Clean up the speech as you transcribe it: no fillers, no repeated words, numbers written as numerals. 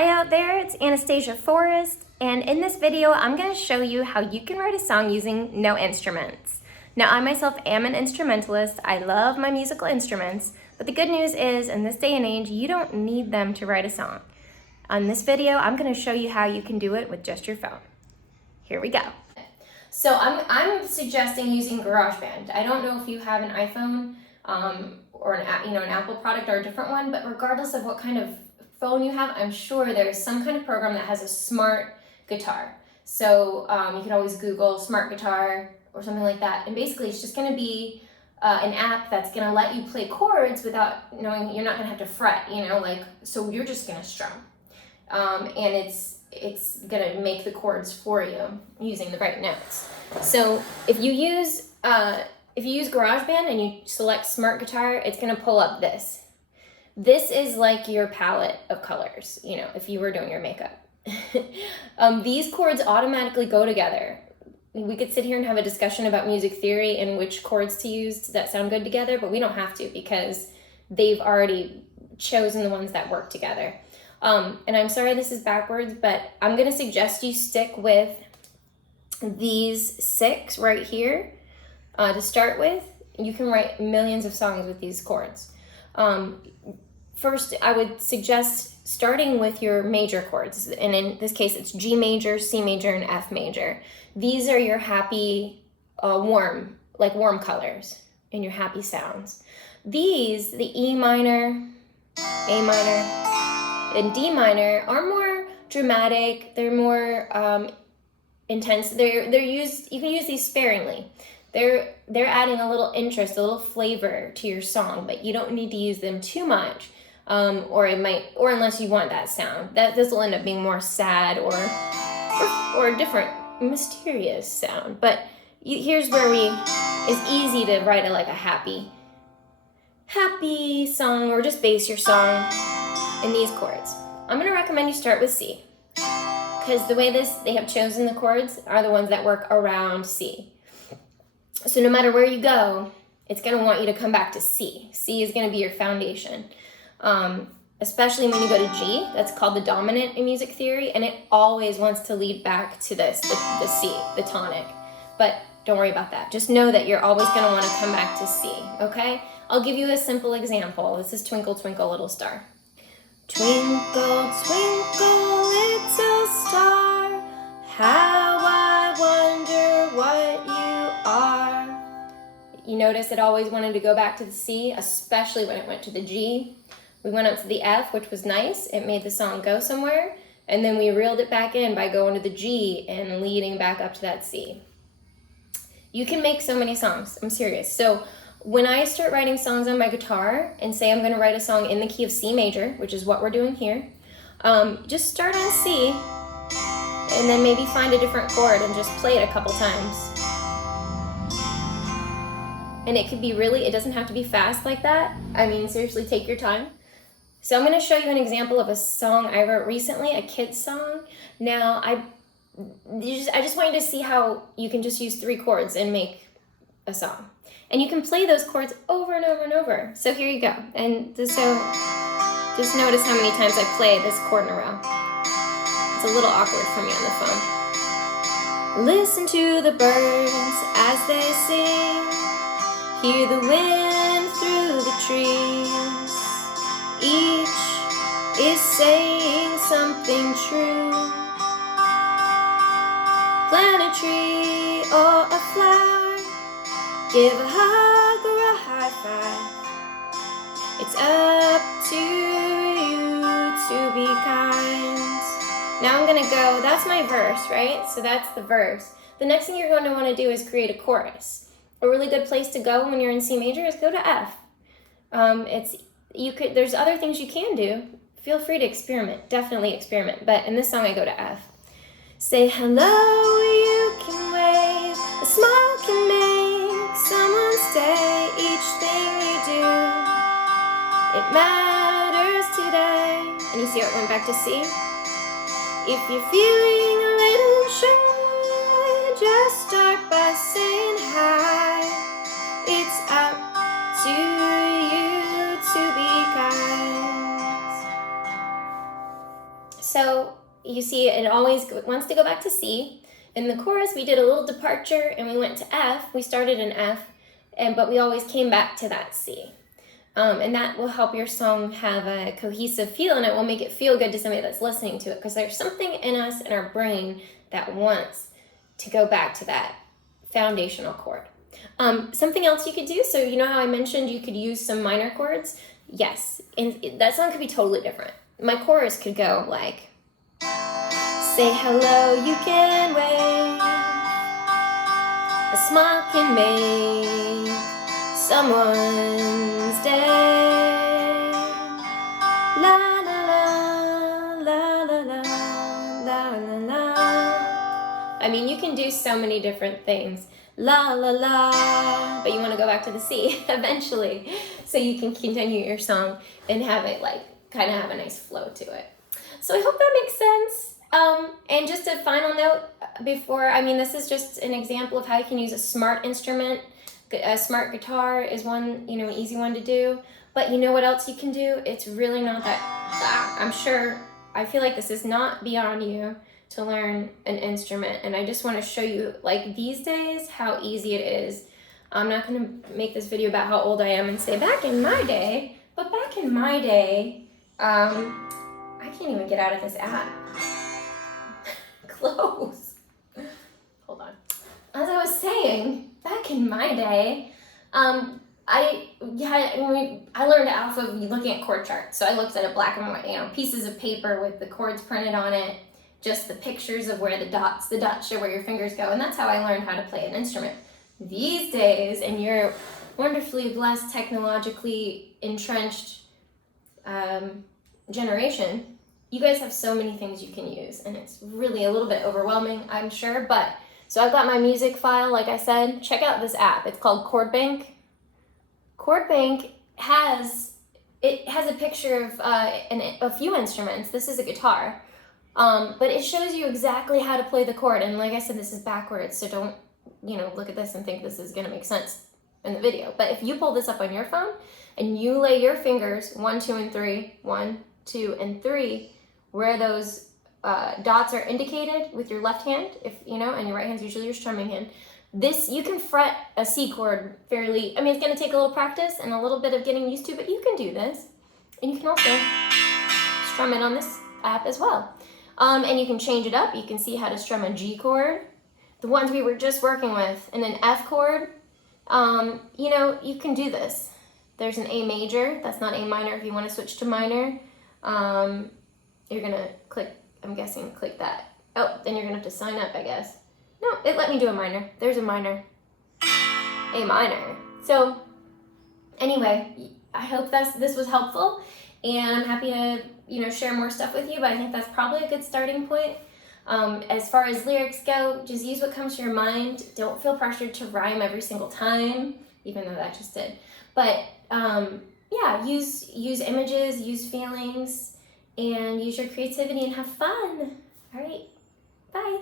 Hi out there, it's Anastasia Forrest, and in this video I'm going to show you how you can write a song using no instruments. Now I myself am an instrumentalist, I love my musical instruments, but the good news is in this day and age you don't need them to write a song. On this video I'm going to show you how you can do it with just your phone. Here we go. So I'm suggesting using Garageband. I don't know if you have an iPhone or an Apple product or a different one, but regardless of what kind of phone you have, I'm sure there's some kind of program that has a smart guitar. So you can always Google smart guitar or something like that, and basically it's just going to be an app that's going to let you play chords without knowing. You're not going to have to fret, so you're just going to strum, and it's going to make the chords for you using the right notes. So if you use GarageBand and you select smart guitar, it's going to pull up this. This is like your palette of colors, if you were doing your makeup. These chords automatically go together. We could sit here and have a discussion about music theory and which chords to use that sound good together, but we don't have to because they've already chosen the ones that work together. And I'm sorry this is backwards, but I'm going to suggest you stick with these 6 right here to start with. You can write millions of songs with these chords. First, I would suggest starting with your major chords, and in this case, it's G major, C major, and F major. These are your happy, warm colors and your happy sounds. These, the E minor, A minor, and D minor, are more dramatic. They're more intense. They're used. You can use these sparingly. They're adding a little interest, a little flavor to your song, but you don't need to use them too much. Or unless you want that sound. This will end up being more sad or a different mysterious sound. But here's where it's easy to write a happy song, or just base your song in these chords. I'm going to recommend you start with C, because the way they have chosen the chords are the ones that work around C. So no matter where you go, it's going to want you to come back to C. C is going to be your foundation. Especially when you go to G, that's called the dominant in music theory, and it always wants to lead back to this, the C, the tonic. But don't worry about that. Just know that you're always going to want to come back to C, okay? I'll give you a simple example. This is Twinkle, Twinkle, Little Star. Twinkle, twinkle, little star, how I wonder what you are. You notice it always wanted to go back to the C, especially when it went to the G. We went up to the F, which was nice. It made the song go somewhere. And then we reeled it back in by going to the G and leading back up to that C. You can make so many songs. I'm serious. So when I start writing songs on my guitar and say I'm going to write a song in the key of C major, which is what we're doing here, just start on C and then maybe find a different chord and just play it a couple times. And it could be it doesn't have to be fast like that. I mean, seriously, take your time. So I'm going to show you an example of a song I wrote recently, a kid's song. Now, I just want you to see how you can just use 3 chords and make a song. And you can play those chords over and over and over. So here you go. And just notice how many times I play this chord in a row. It's a little awkward for me on the phone. Listen to the birds as they sing. Hear the wind through the trees. Each is saying something true. Plant a tree or a flower. Give a hug or a high five. It's up to you to be kind. Now I'm going to go, that's my verse, right? So that's the verse. The next thing you're going to want to do is create a chorus. A really good place to go when you're in C major is go to F. There's other things you can do. Feel free to experiment. Definitely experiment. But in this song, I go to F. Say hello, you can wave. A smile can make someone's day. Each thing you do, it matters today. And you see how it went back to C? If you're feeling a little shy, just start by saying hi. It's up to you to be kind. So you see it always wants to go back to C. In the chorus, we did a little departure and we went to F. We started in F, but we always came back to that C. And that will help your song have a cohesive feel, and it will make it feel good to somebody that's listening to it, because there's something in us, in our brain, that wants to go back to that foundational chord. Something else you could do, so you know how I mentioned you could use some minor chords? Yes, and that song could be totally different. My chorus could go like, say hello, you can wave, a smile can make someone's day, la la la, la la la, la la la. I mean, you can do so many different things, la la la, but you want to go back to the C eventually, so you can continue your song and have it like kind of have a nice flow to it. So I hope that makes sense. And just a final note before, I mean, this is just an example of how you can use a smart instrument. A smart guitar is one, you know, an easy one to do. But you know what else you can do? It's really not that, I'm sure, I feel like this is not beyond you to learn an instrument. And I just want to show you, like these days, how easy it is. I'm not going to make this video about how old I am and say back in my day, but back in my day, I can't even get out of this app. Close. Hold on. As I was saying, back in my day, I learned alpha looking at chord charts. So I looked at a black and white, you know, pieces of paper with the chords printed on it, just the pictures of where the dots show where your fingers go, and that's how I learned how to play an instrument. These days, in your wonderfully blessed, technologically entrenched generation, you guys have so many things you can use, and it's really a little bit overwhelming, I'm sure, but so I've got my music file, like I said. Check out this app. It's called Chord Bank. Chord Bank has a picture of a few instruments. This is a guitar, but it shows you exactly how to play the chord. And like I said, this is backwards, so don't look at this and think this is gonna make sense in the video. But if you pull this up on your phone and you lay your fingers 1, 2, and 3, 1, 2, and 3, where those dots are indicated with your left hand, and your right hand's usually your strumming hand. You can fret a C chord fairly. I mean, it's going to take a little practice and a little bit of getting used to, but you can do this. And you can also strum it on this app as well. And you can change it up. You can see how to strum a G chord, the ones we were just working with, and an F chord. You can do this. There's an A major. That's not A minor if you want to switch to minor. You're going to click, I'm guessing, click that. Oh, then you're going to have to sign up, I guess. No, it let me do a minor. There's a minor. A minor. So, anyway, I hope this was helpful, and I'm happy to, share more stuff with you, but I think that's probably a good starting point. As far as lyrics go, just use what comes to your mind. Don't feel pressured to rhyme every single time, even though that just did. But, yeah, use images, use feelings, and use your creativity and have fun. All right, bye.